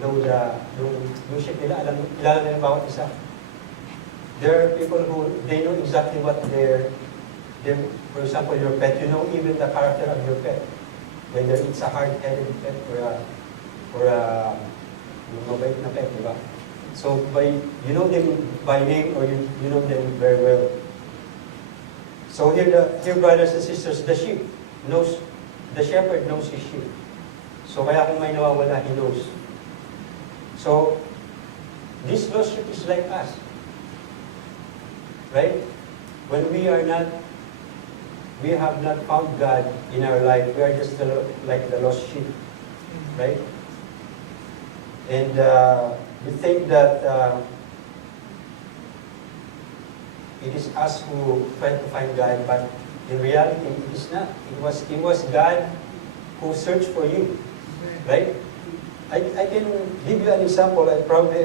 know yung ship nila, kilala nila bawat isa. There are people who, they know exactly what for example, your pet, you know even the character of your pet. Whether it's a hard-headed pet or a mabait na pet, di ba? So, you know them by name or you know them very well. So here, brothers and sisters, the shepherd knows his sheep. So kaya kung may nawawala, he knows. So, this lost sheep is like us. Right? When we have not found God in our life, we are just like the lost sheep. Right? And we think that it is us who try to find God, but in reality, it is not. It was God who searched for you. Right? I can give you an example. I probably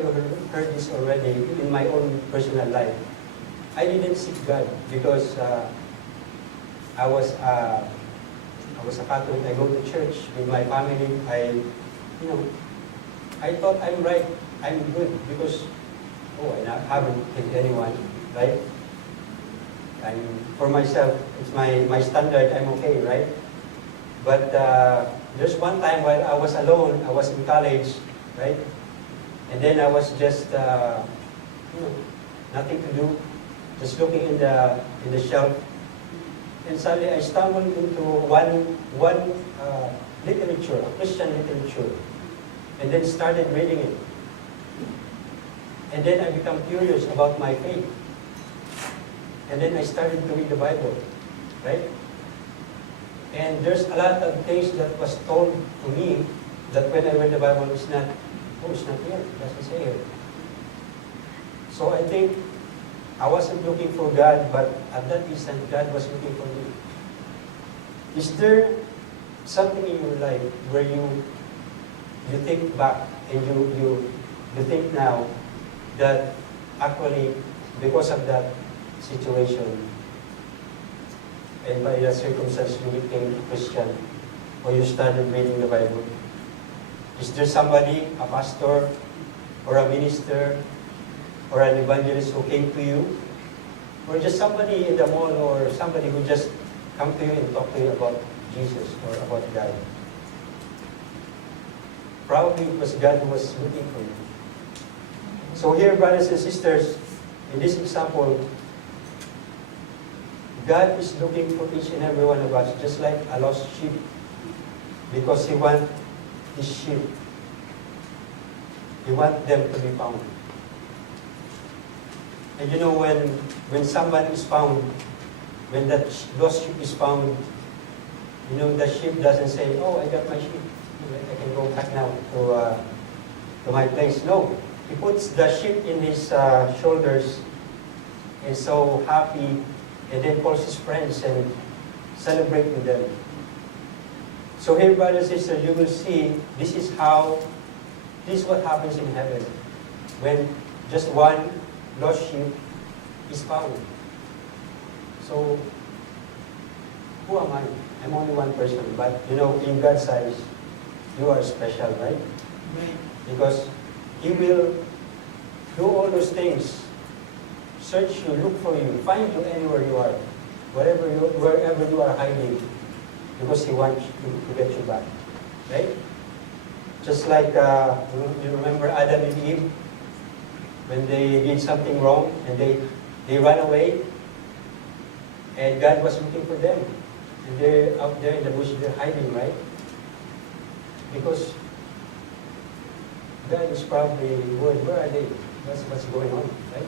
heard this already in my own personal life. I didn't seek God because I was a Catholic. I go to church with my family. I thought I'm right. I'm good because I haven't killed anyone, right? For myself, it's my standard. I'm okay, right? But there's one time while I was alone, I was in college, right? And then I was just nothing to do, just looking in the shelf, and suddenly I stumbled into one literature, a Christian literature, and then started reading it. And then I became curious about my faith. And then I started to read the Bible, right? And there's a lot of things that was told to me that when I read the Bible, it's not here, it doesn't say here. So I think I wasn't looking for God, but at that instant, God was looking for me. Is there something in your life where you think back and you think now that actually because of that situation and by that circumstance you became a Christian or you started reading the Bible? Is there somebody, a pastor or a minister or an evangelist who came to you? Or just somebody in the mall or somebody who just come to you and talk to you about Jesus or about God? Probably it was God who was looking for you. So here, brothers and sisters, in this example, God is looking for each and every one of us, just like a lost sheep, because He wants His sheep. He wants them to be found. And you know, when someone is found, when that lost sheep is found, you know, the sheep doesn't say, "Oh, I got my sheep. I can go back now to my place." No, he puts the sheep in his shoulders and so happy, and then calls his friends and celebrate with them. So here, brothers and sisters, you will see this is what happens in heaven when just one lost sheep is found. So, who am I? I'm only one person, but you know, in God's eyes, you are special, right? Right. Because He will do all those things, search you, look for you, find you anywhere you are, wherever you are hiding, because He wants to get you back, right? Just like you remember Adam and Eve when they did something wrong and they ran away, and God was looking for them, and they're out there in the bush, they're hiding, right? Because God is probably worried, where are they? What's going on, right?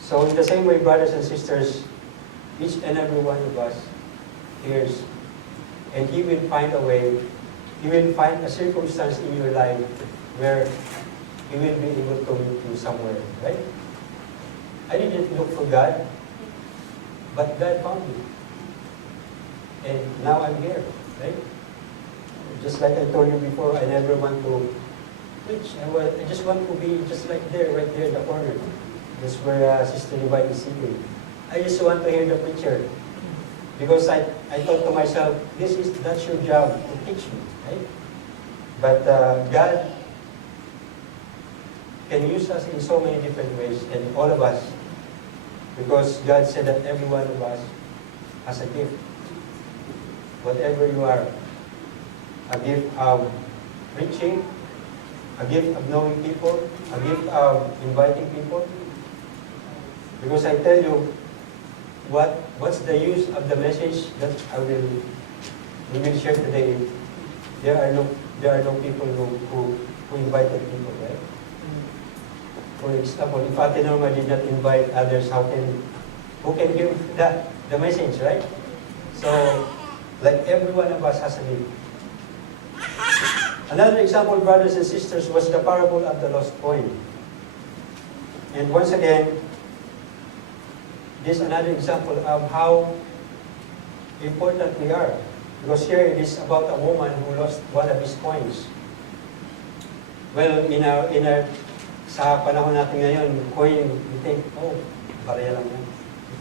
So in the same way, brothers and sisters, each and every one of us hears, and He will find a way, He will find a circumstance in your life where He will be able to meet you somewhere, right? I didn't look for God, but God found me. And now I'm here, right? Just like I told you before, I never want to preach. I just want to be just like there, right there in the corner. That's where Sister Levi is sitting. I just want to hear the preacher. Because I thought to myself, that's your job, to teach me, right? But God can use us in so many different ways, and all of us, because God said that every one of us has a gift. Whatever you are, a gift of preaching, a gift of knowing people, a gift of inviting people. Because I tell you, what's the use of the message that we will share today? There are no people who invited people, right? For example, if Ate Norma did not invite others, who can give the message, right? So, like every one of us has a need. Another example, brothers and sisters, was the parable of the lost coin. And once again, this is another example of how important we are. Because here it is about a woman who lost one of his coins. Well, sa panahon natin ngayon, coin, we think, oh, barya lang yan.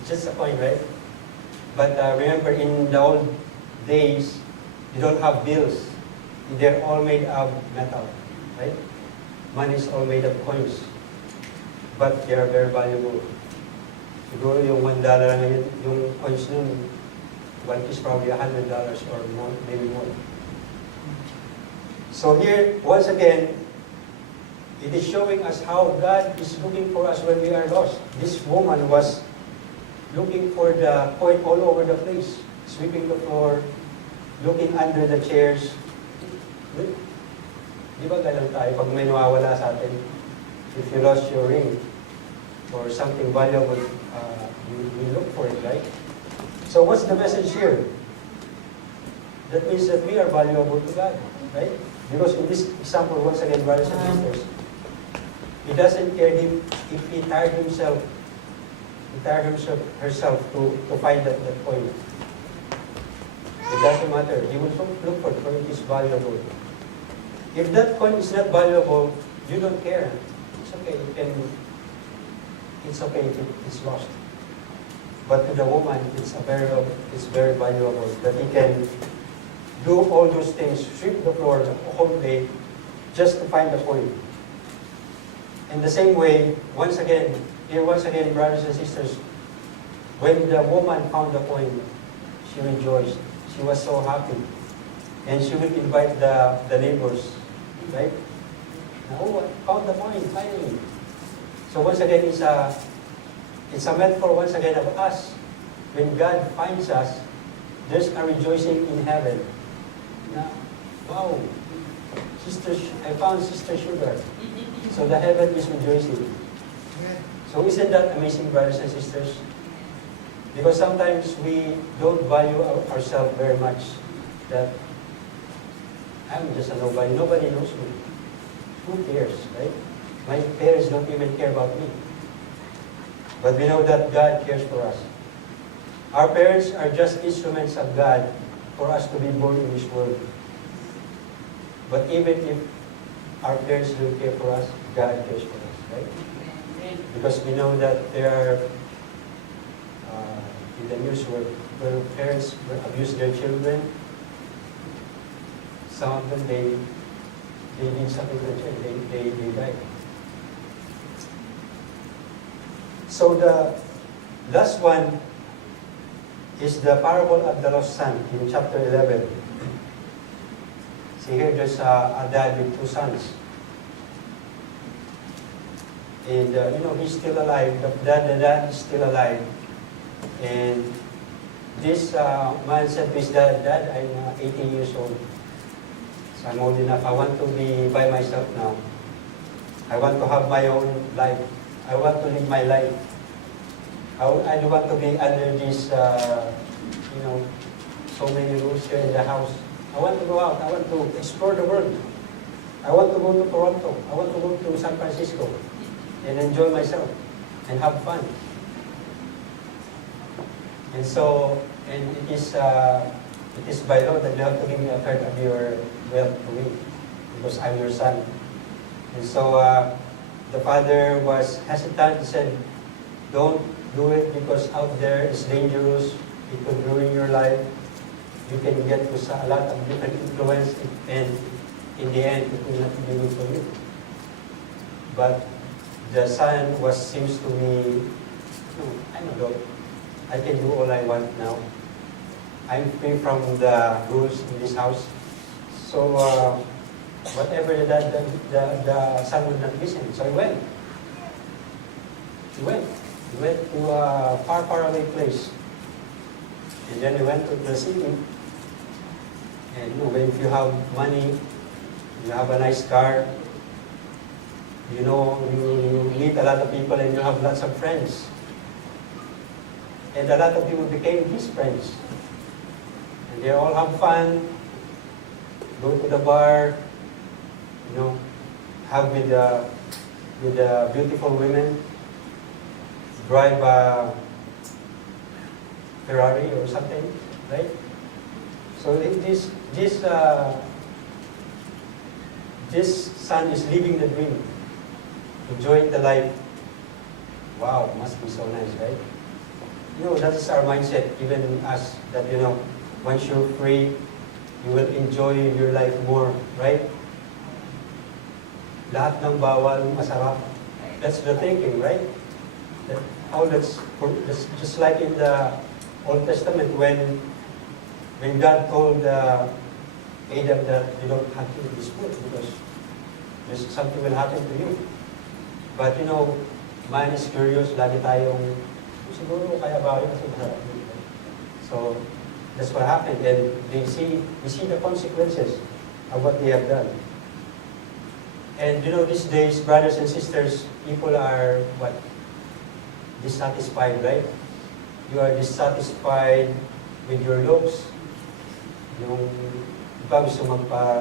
It's just a coin, right? But remember, in the old days, you don't have bills. They're all made of metal, right? Money is all made of coins. But they are very valuable. Siguro yung $1 ngayon, yung coins nun, one is probably $100 or more, maybe more. So here, once again, it is showing us how God is looking for us when we are lost. This woman was looking for the coin all over the place, sweeping the floor, looking under the chairs. Di ba ganun tayo pag may nawawala sa atin? If you lost your ring or something valuable, you look for it, right? So what's the message here? That means that we are valuable to God, right? Because in this example, once again, brothers and sisters, He doesn't care if he tired herself to find that coin. It doesn't matter. He will look for it, for it is valuable. If that coin is not valuable, you don't care. It's okay. It's okay if it's lost. But to the woman, it's very valuable that he can do all those things, sweep the floor the whole day, just to find the coin. In the same way, once again, brothers and sisters, when the woman found the coin, she rejoiced. She was so happy. And she would invite the neighbors, right? Oh, I found the coin, finally. So once again, it's a metaphor once again of us. When God finds us, there's a rejoicing in heaven. Now, wow, I found Sister Sugar. So the heaven is rejoicing. So isn't that amazing, brothers and sisters? Because sometimes we don't value ourselves very much. That I'm just a nobody. Nobody knows me. Who cares, right? My parents don't even care about me. But we know that God cares for us. Our parents are just instruments of God for us to be born in this world. But even if our parents don't care for us, God cares for us, right? Because we know that there are, in the news where parents abuse their children, some of them, they did something to the children, they died. So the last one is the parable of the lost son in chapter 11. See here, there's a dad with two sons. And, he's still alive. The dad is still alive. And this man said to his dad, "Dad, I'm 18 years old. So I'm old enough. I want to be by myself now. I want to have my own life. I want to live my life. I don't want to be under these, so many rules here in the house. I want to go out. I want to explore the world. I want to go to Toronto. I want to go to San Francisco and enjoy myself and have fun." And so, it is by law that you have to give me a third of your wealth to me because I'm your son. And so the father was hesitant. He said, "Don't do it because out there it's dangerous. It could ruin your life. You can get to a lot of different influence, and in the end, it will not be good for you." But the son seems to be, I don't know, I can do all I want now. I'm free from the rules in this house. So whatever the son would not listen. So he went. He went to a far, far away place. And then he went to the city. And if you have money, you have a nice car, you meet a lot of people and you have lots of friends. And a lot of people became his friends. And they all have fun, go to the bar, have with the beautiful women, drive a Ferrari or something, right? So this son is living the dream, enjoying the life. Wow, must be so nice, right? That is our mindset, even us, that once you're free, you will enjoy your life more, right? Lahat ng bawal, masarap. That's the thinking, right? That's just like in the Old Testament when God told Adam that you don't have to eat this food because something will happen to you. But man is curious, lagi tayong, siguro kaya ba yun kasi masarap dito. So, that's what happened. And we see the consequences of what they have done. And these days, brothers and sisters, people are, dissatisfied, right? You are dissatisfied with your looks. Yung iba gusto magpapayat.